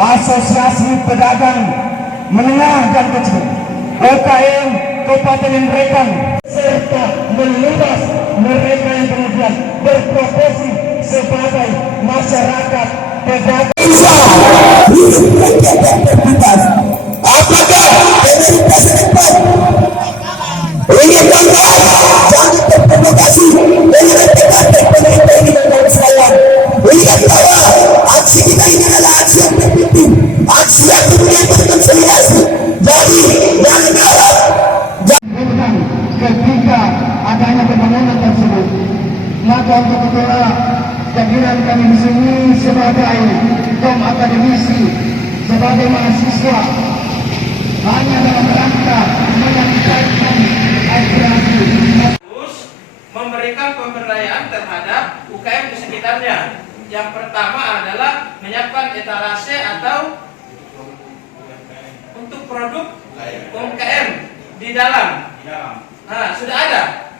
Asosiasi Pedagang Menengah dan Kecil UKM Kabupaten Ngerekan, serta meluas mereka yang kemudian berprofesi sebagai masyarakat pedagang. Apakah pemerintah setempat ingin mengangkat jangan terprovokasi dengan tekad pemerintah ini dan Islam? Ingat bahwa aksi kita ini adalah aksi yang terpimpin, aksi yang kemudian berkonsolidasi. Jadi jangan harap ketika adanya pembangunan tersebut, maka untuk itulah kehadiran kami di sini sebagai kaum akademisi, sebagai mahasiswa, hanya dalam rangka menyampaikan aspirasi, memberikan pemberdayaan terhadap UKM di sekitarnya. Yang pertama adalah menyiapkan etalase atau untuk produk UKM di dalam. Nah, sudah ada.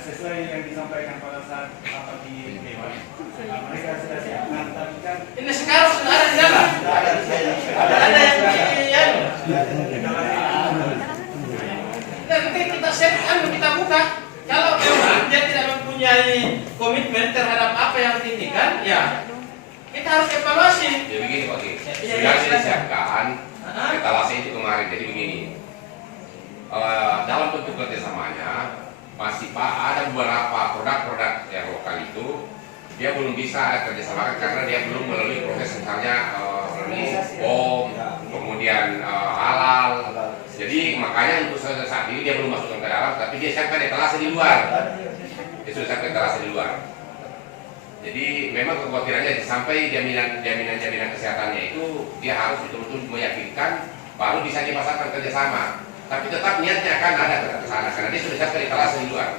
Sesuai yang disampaikan pada saat rapat di Dewan, mereka sudah siapkan, tapi kan ini sekarang sudah ada di dalam. Ada yang nanti kita siapkan, kita buka. Kalau memang dia tidak mempunyai komitmen terhadap apa yang ditinggikan, ya kita harus evaluasi. Ya begini Pak Ki, sudah disiapkan etalase itu kemarin. Jadi begini, dalam bentuk kerjasamanya masih Pak ada beberapa produk-produk yang lokal itu dia belum bisa kerjasama karena dia belum melalui proses misalnya melalui BOM, kemudian halal. Jadi makanya untuk saat ini dia belum masukkan ke dalam, tapi dia siapkan etalase di luar. Dia sudah siapkan etalase di luar. Jadi memang kekhawatirannya sampai jaminan kesehatannya itu dia harus betul-betul meyakinkan baru bisa dipasarkan kerjasama. Tapi tetap niatnya akan ada ke sana karena dia sudah siapkan etalase di luar.